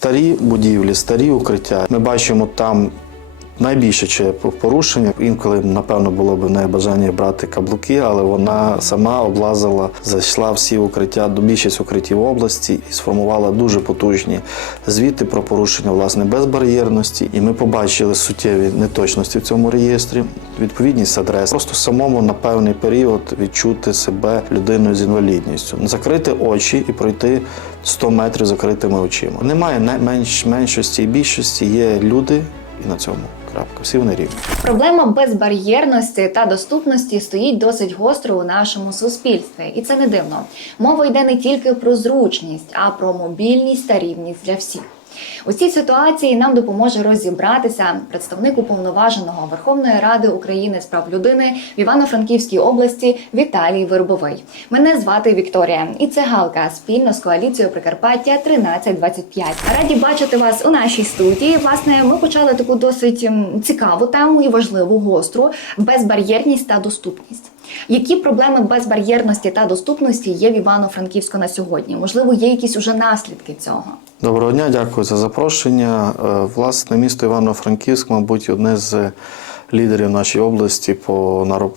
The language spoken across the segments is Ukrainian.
старі будівлі, старі укриття. Ми бачимо там. Найбільше чи порушення. Інколи, напевно, було б в неї бажання брати каблуки, але вона сама облазила, зайшла всі укриття до більшість укриттів області і сформувала дуже потужні звіти про порушення власне безбар'єрності. І ми побачили суттєві неточності в цьому реєстрі, відповідність адрес. Просто самому на певний період відчути себе людиною з інвалідністю, закрити очі і пройти 100 метрів закритими очима. Немає не- менш меншості і більшості. Є люди, і на цьому крапка. Всі вони рівні. Проблема безбар'єрності та доступності стоїть досить гостро у нашому суспільстві, і це не дивно. Мова йде не тільки про зручність, а про мобільність та рівність для всіх. У цій ситуації нам допоможе розібратися представник уповноваженого Верховної Ради України з прав людини в Івано-Франківській області Віталій Вербовий. Мене звати Вікторія, і це Галка спільно з коаліцією Прикарпаття 1325. Раді бачити вас у нашій студії. Власне, ми почали таку досить цікаву тему і важливу гостру безбар'єрність та доступність. Які проблеми безбар'єрності та доступності є в Івано-Франківську на сьогодні? Можливо, є якісь уже наслідки цього? Доброго дня, дякую за запрошення. Е, Власне, місто Івано-Франківськ, мабуть, одне з лідерів нашої області по наро-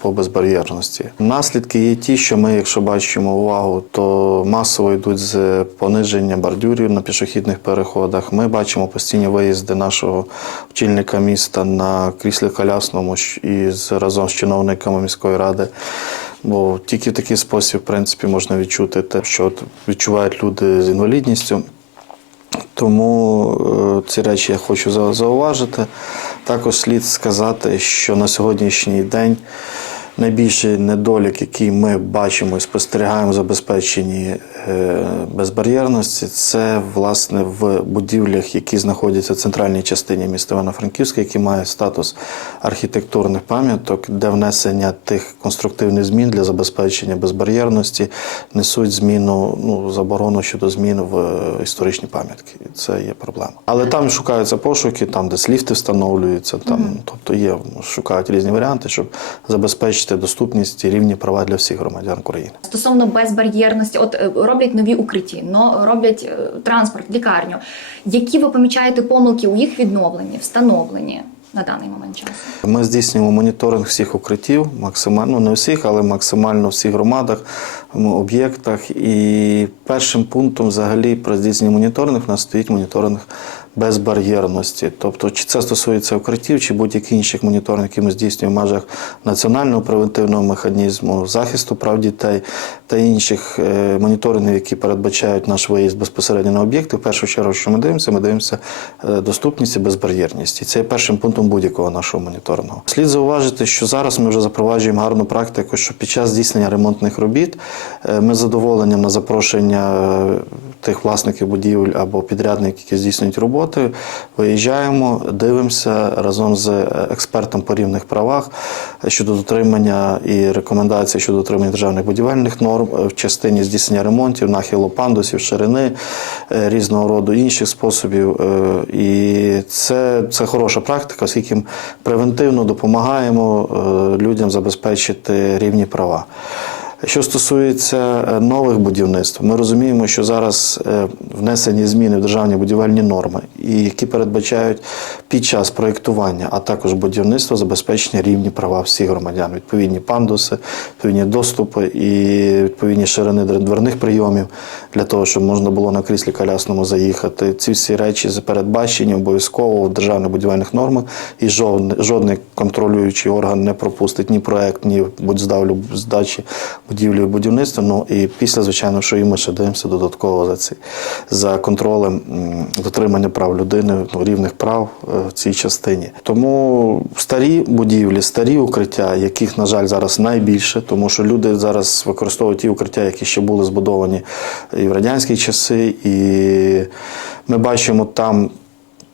по безбар'єрності. Наслідки є ті, що ми, якщо бачимо увагу, то масово йдуть з пониження бордюрів на пішохідних переходах. Ми бачимо постійні виїзди нашого очільника міста на кріслі колясному і разом з чиновниками міської ради. Бо тільки в такий спосіб, в принципі, можна відчути те, що відчувають люди з інвалідністю. Тому е, ці речі я хочу зауважити. Також слід сказати, що на сьогоднішній день найбільший недолік, який ми бачимо і спостерігаємо в забезпеченні е, безбар'єрності, це власне в будівлях, які знаходяться в центральній частині міста Івано-Франківська, які мають статус архітектурних пам'яток, де внесення тих конструктивних змін для забезпечення безбар'єрності несуть зміну, ну заборону щодо змін в е, історичні пам'ятки. Це є проблема. Але там шукаються пошуки, там десь ліфти встановлюються, там, тобто є, шукають різні варіанти, щоб забезпечити доступність і рівні права для всіх громадян України. Стосовно безбар'єрності, от е, роблять нові укриті, но роблять е, транспорт, лікарню. Які ви помічаєте помилки у їх відновленні, встановленні на даний момент часу? Ми здійснюємо моніторинг всіх укриттів, максимально не всіх, але максимально всіх громадах, об'єктах. І першим пунктом взагалі при здійсненні моніторингу у нас стоїть моніторинг безбар'єрності. Тобто, чи це стосується укриттів, чи будь-яких інших моніторингів, які ми здійснюємо в межах національного превентивного механізму, захисту прав дітей та інших е, моніторингів, які передбачають наш виїзд безпосередньо на об'єкти. В першу чергу, що ми дивимося, ми дивимося е, доступність і безбар'єрність. І це є першим пунктом будь-якого нашого моніторингу. Слід зауважити, що зараз ми вже запроваджуємо гарну практику, що під час здійснення ремонтних робіт ми з задоволенням на запрошення е, тих власників будівель або підрядників, які здійснюють роботи, виїжджаємо, дивимося разом з експертом по рівних правах щодо дотримання і рекомендацій щодо дотримання державних будівельних норм е, в частині здійснення ремонтів, нахилу пандусів, ширини е, різного роду інших способів. Е, І це, це хороша практика, оскільки превентивно допомагаємо е, людям забезпечити рівні права. Що стосується е, нових будівництв, ми розуміємо, що зараз е, внесені зміни в державні будівельні норми, і які передбачають під час проєктування, а також будівництва забезпечення рівні права всіх громадян, відповідні пандуси, відповідні доступи і відповідні ширини дверних прийомів для того, щоб можна було на кріслі колясному заїхати. Ці всі речі передбачені обов'язково в державних будівельних нормах, і жодний, контролюючий орган не пропустить ні проект, ні будь-здавлю здачі будівлі будівництва. Ну і після, звичайно, що і ми ще дивимося додатково за ці за контролем дотримання прав людини, ну, рівних прав е, в цій частині. Тому старі будівлі, старі укриття, яких, на жаль, зараз найбільше, тому що люди зараз використовують ті укриття, які ще були збудовані і в радянські часи, і ми бачимо там.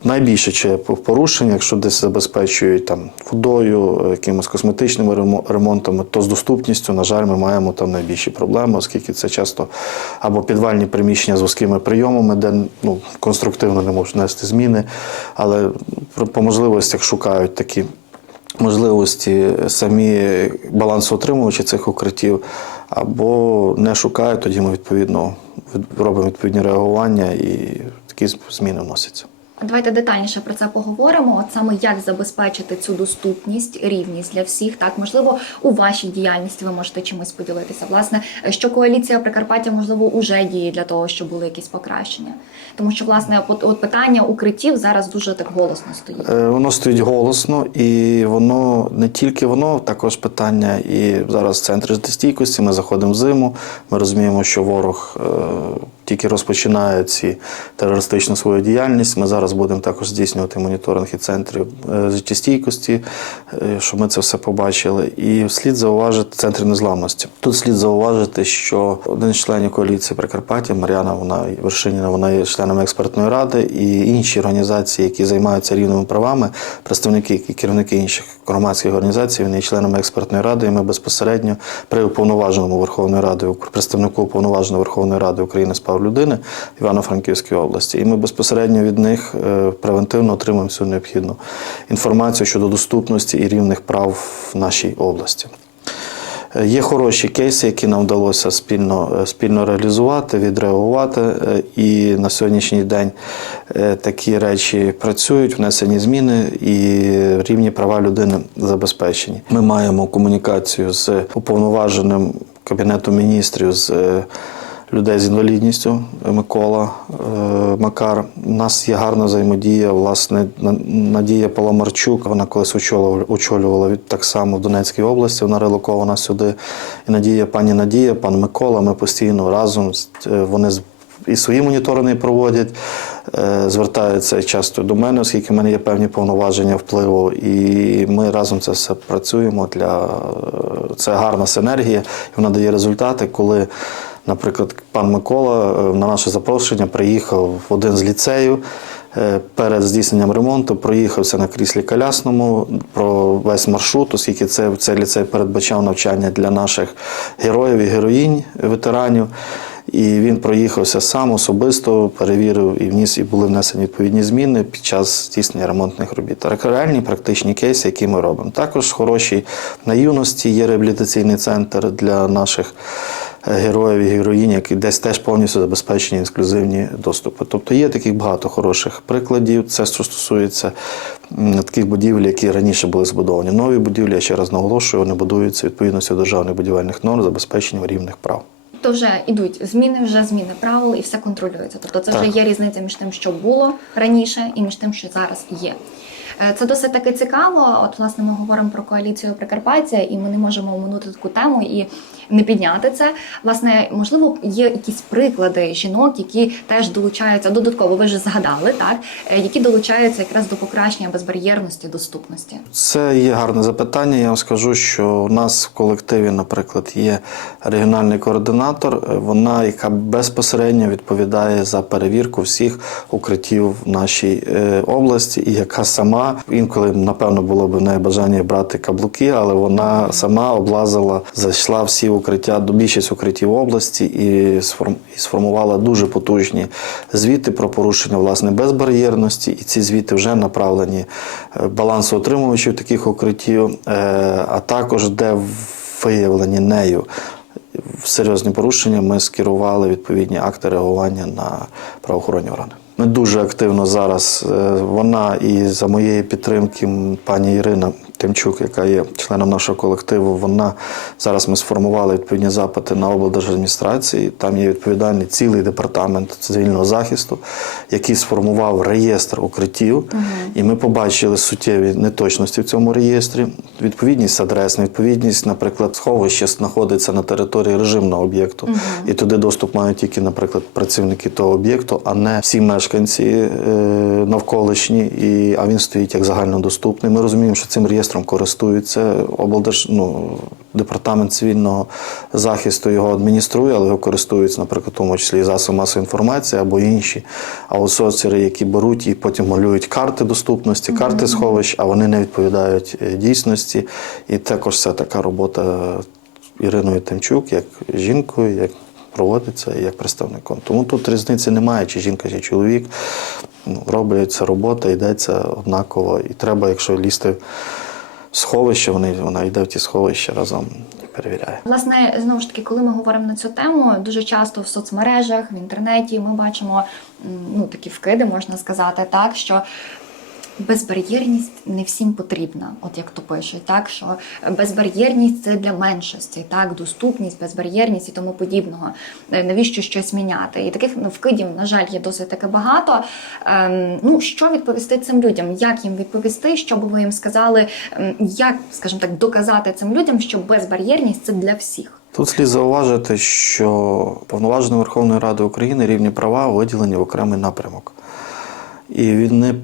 Найбільше чи порушення, якщо десь забезпечують там водою, е, якимось косметичними ремонтами, то з доступністю, на жаль, ми маємо там найбільші проблеми, оскільки це часто або підвальні приміщення з вузькими прийомами, де ну, конструктивно не можуть нести зміни, але по можливостях шукають такі можливості самі балансоутримувачі цих укриттів, або не шукають, тоді ми відповідно від- робимо відповідні реагування і такі зміни вносяться. Давайте детальніше про це поговоримо. От саме як забезпечити цю доступність, рівність для всіх. Так, можливо, у вашій діяльності ви можете чимось поділитися. Власне, що коаліція Прикарпаття можливо уже діє для того, щоб були якісь покращення. Тому що власне от, питання укриттів зараз дуже так голосно стоїть. Е, Воно стоїть голосно, і воно не тільки воно, також питання. І зараз центр життєстійкості. Ми заходимо в зиму. Ми розуміємо, що ворог е, тільки розпочинає ці терористичну свою діяльність. Ми зараз будемо також здійснювати моніторинг і центрів е, життєстійкості, е, щоб ми це все побачили. І слід зауважити центр незламності. Тут слід зауважити, що один з членів коаліції Прикарпаття, Мар'яна, вона Вершиніна, вона є членом експертної ради, і інші організації, які займаються рівними правами, представники і керівники інших громадських організацій, вони є членами експертної ради. І ми безпосередньо при уповноваженому Верховної Ради, представнику уповноваженої Верховної Ради України з прав людини Івано-Франківській області. І ми безпосередньо від них е, превентивно отримуємо всю необхідну інформацію щодо доступності і рівних прав в нашій області. Е, Є хороші кейси, які нам вдалося спільно, е, спільно реалізувати, відреагувати. І на сьогоднішній день такі речі працюють, внесені зміни і рівні права людини забезпечені. Ми маємо комунікацію з уповноваженим Кабінетом міністрів. з людей з інвалідністю Микола е, Макар. У нас є гарна взаємодія. Власне, Надія Паламарчук. Вона колись очолювала, очолювала так само в Донецькій області. Вона релокована сюди. І Надія, пані Надія, пан Микола. Ми постійно разом е, вони і свої моніторинги проводять, е, звертаються часто до мене, оскільки в мене є певні повноваження впливу. І ми разом це все працюємо для це гарна синергія, і вона дає результати, коли. Наприклад, пан Микола е, на наше запрошення приїхав в один з ліцеїв е, перед здійсненням ремонту, проїхався на кріслі колясному про весь маршрут, оскільки це, цей ліцей передбачав навчання для наших героїв і героїнь, ветеранів. І він проїхався сам особисто, перевірив і вніс, і були внесені відповідні зміни під час здійснення ремонтних робіт. Реальні практичні кейси, які ми робимо. Також хороші на юності є реабілітаційний центр для наших героїв і героїнь, які десь теж повністю забезпечені інклюзивні доступи. Тобто є таких багато хороших прикладів. Це що стосується таких будівель, які раніше були збудовані. Нові будівлі, я ще раз наголошую, вони будуються відповідності до державних будівельних норм забезпечення рівних прав. То вже йдуть зміни, вже зміни правил і все контролюється. Тобто це вже є різниця між тим, що було раніше, і між тим, що зараз є. Е, Це досить таки цікаво. От, власне, ми говоримо про коаліцію Прикарпаття, і ми не можемо оминути таку тему і не підняти це. Власне, можливо, є якісь приклади жінок, які теж долучаються додатково. Ви вже згадали, так Е, які долучаються якраз до покращення безбар'єрності, доступності. Це є гарне запитання. Я вам скажу, що у нас в колективі, наприклад, є регіональний координатор, е, вона, яка безпосередньо відповідає за перевірку всіх укриттів в нашій е, області, і яка сама інколи, напевно, було б в неї бажання брати каблуки, але вона сама облазила, зайшла всі укриття до більшість укриттів області і сформувала дуже потужні звіти про порушення власне безбар'єрності, і ці звіти вже направлені е, балансоотримувачів таких укриттів, е, а також де виявлені нею серйозні порушення, ми скерували відповідні акти реагування на правоохоронні органи. Ми дуже активно зараз. е, Вона і за моєї підтримки пані Ірина Тимчук, яка є членом нашого колективу, вона зараз ми сформували відповідні запити на облдержадміністрації. Там є відповідальний цілий департамент цивільного захисту, який сформував реєстр укриттів. І ми побачили суттєві неточності в цьому реєстрі. Відповідність адрес, невідповідність, наприклад, сховище знаходиться на території режимного об'єкту, і туди доступ мають тільки, наприклад, працівники того об'єкту, а не всі мешканці е, навколишні, і, а він стоїть як загальнодоступний. Ми розуміємо, що цим реєстром користуються облдерж, ну, департамент цивільного захисту його адмініструє, але його користуються, наприклад, в тому числі і засоби масової інформації або інші аутсорсери, які беруть і потім малюють карти доступності, карти сховищ, а вони не відповідають е, дійсності. І також це така робота Іриною Тимчук, як жінкою, як проводиться і як представником. Тому тут різниці немає, чи жінка, чи чоловік. Ну, робиться робота, йдеться однаково. І треба, якщо лізти сховища, вони, вона йде в ті сховища разом перевіряє. Власне, знову ж таки, коли ми говоримо на цю тему, дуже часто в соцмережах, в інтернеті ми бачимо ну, такі вкиди, можна сказати, так що. Безбар'єрність не всім потрібна, от як то пишуть, так що безбар'єрність це для меншості, так доступність, безбар'єрність і тому подібного. Е, Навіщо щось міняти? І таких ну, вкидів, на жаль, є досить таки багато. Ем, ну що відповісти цим людям? Як їм відповісти? Що би ви їм сказали? Ем, Як, скажімо так, доказати цим людям, що безбар'єрність це для всіх? Тут слід зауважити, що повноваження Верховної Ради України рівні права виділені в окремий напрямок. І він не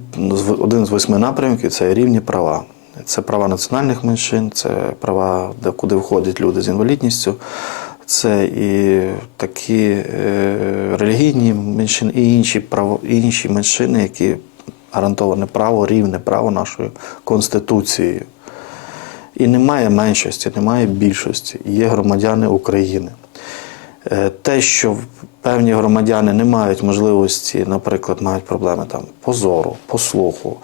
один з восьми напрямків це рівні права. Це права національних меншин, це права, куди входять люди з інвалідністю. Це і такі е, релігійні меншини, і інші право, інші меншини, які гарантоване право, рівне право нашою конституцією. І немає меншості, немає більшості. Є громадяни України. Е, Те, що певні громадяни не мають можливості, наприклад, мають проблеми там по зору, по слуху,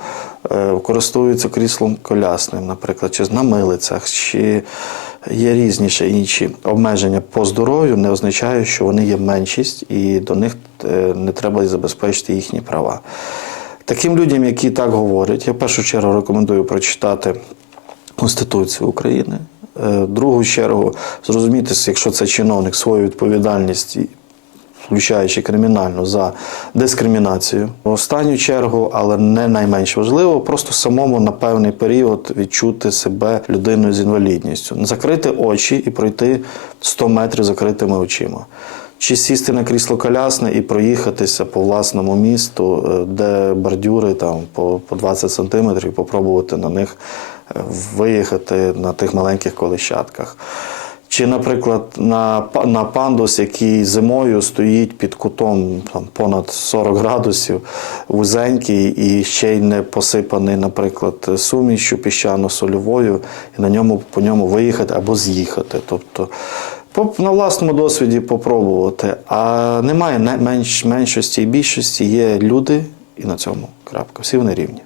е, користуються кріслом колясним, наприклад, чи на милицях, чи є різні ще інші обмеження по здоров'ю, не означає, що вони є меншість і до них е, не треба забезпечити їхні права. Таким людям, які так говорять, я в першу чергу рекомендую прочитати Конституцію України. Е, другу чергу зрозуміти, якщо це чиновник, свою відповідальність, включаючи кримінальну за дискримінацію. В останню чергу, але не найменш важливо, просто самому на певний період відчути себе людиною з інвалідністю, закрити очі і пройти 100 метрів закритими очима. Чи сісти на крісло колясне і проїхатися по власному місту, е, де бордюри там по, по 20 сантиметрів, попробувати на них виїхати на тих маленьких колищатках. Чи, наприклад, на, на пандус, який зимою стоїть під кутом там, понад 40 градусів, вузенький і ще й не посипаний, наприклад, сумішю піщано-сольовою, і на ньому по ньому виїхати або з'їхати. Тобто на власному досвіді попробувати. А немає менш, меншості і більшості, є люди, і на цьому крапка. Всі вони рівні.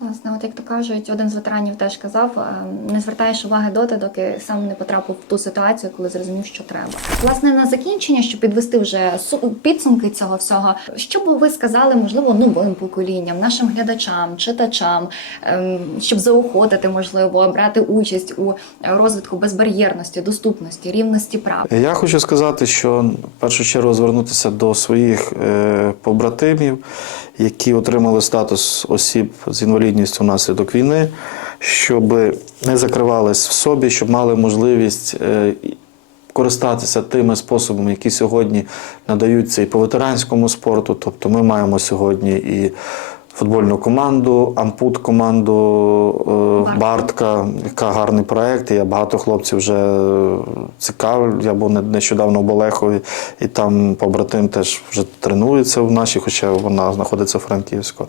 Власне, от як то кажуть, один з ветеранів теж казав: е, не звертаєш уваги доти, доки сам не потрапив в ту ситуацію, коли зрозумів, що треба. Власне, на закінчення, щоб підвести вже су- підсумки цього всього, що би ви сказали, можливо, новим поколінням, нашим глядачам, читачам, ем, щоб заохотити, можливо, брати участь у розвитку безбар'єрності, доступності, рівності прав. Я хочу сказати, що в першу чергу звернутися до своїх е, побратимів, які отримали статус осіб з інвалідністю внаслідок війни, щоб не закривались в собі, щоб мали можливість. е, Користатися тими способами, які сьогодні надаються і по ветеранському спорту. Тобто ми маємо сьогодні і футбольну команду, ампут команду е, Бартка. Бартка, яка гарний проект. Я багато хлопців вже цікавив. Я був не- нещодавно в Болехові, і там побратим теж вже тренується в нашій, хоча вона знаходиться в Франківську.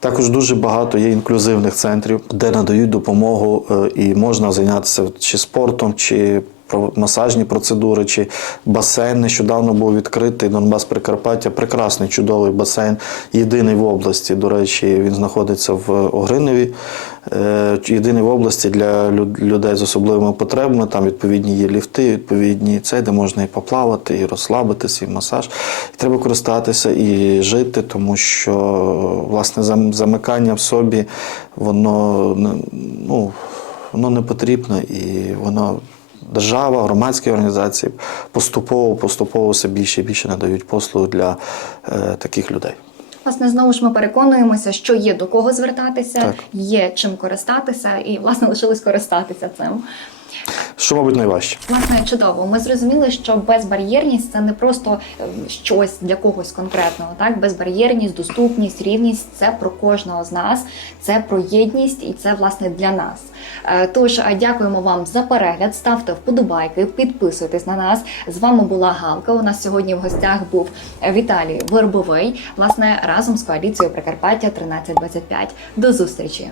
Також дуже багато є інклюзивних центрів, де надають допомогу е, і можна зайнятися чи спортом, чи масажні процедури, чи басейн нещодавно був відкритий Донбас Прикарпаття. Прекрасний чудовий басейн, єдиний в області. До речі, він знаходиться в Огринові. Е, Єдиний в області для людей з особливими потребами. Там відповідні є ліфти, відповідні це, де можна і поплавати, і розслабитися, і масаж. І треба користатися і жити, тому що власне замикання в собі воно ну, воно не потрібно і воно. Держава, громадські організації поступово, поступово все більше і більше надають послуги для е, таких людей. Власне, знову ж ми переконуємося, що є до кого звертатися, Так. є чим користатися, і власне лишилось користатися цим. Що, мабуть, найважче. Власне, чудово. Ми зрозуміли, що безбар'єрність це не просто ем, щось для когось конкретного. Так, безбар'єрність, доступність, рівність це про кожного з нас, це про єдність і це власне для нас. Е, Тож е, дякуємо вам за перегляд. Ставте вподобайки, підписуйтесь на нас. З вами була Галка. У нас сьогодні в гостях був е, Віталій Вербовий. Власне, разом з коаліцією Прикарпаття 1325. До зустрічі.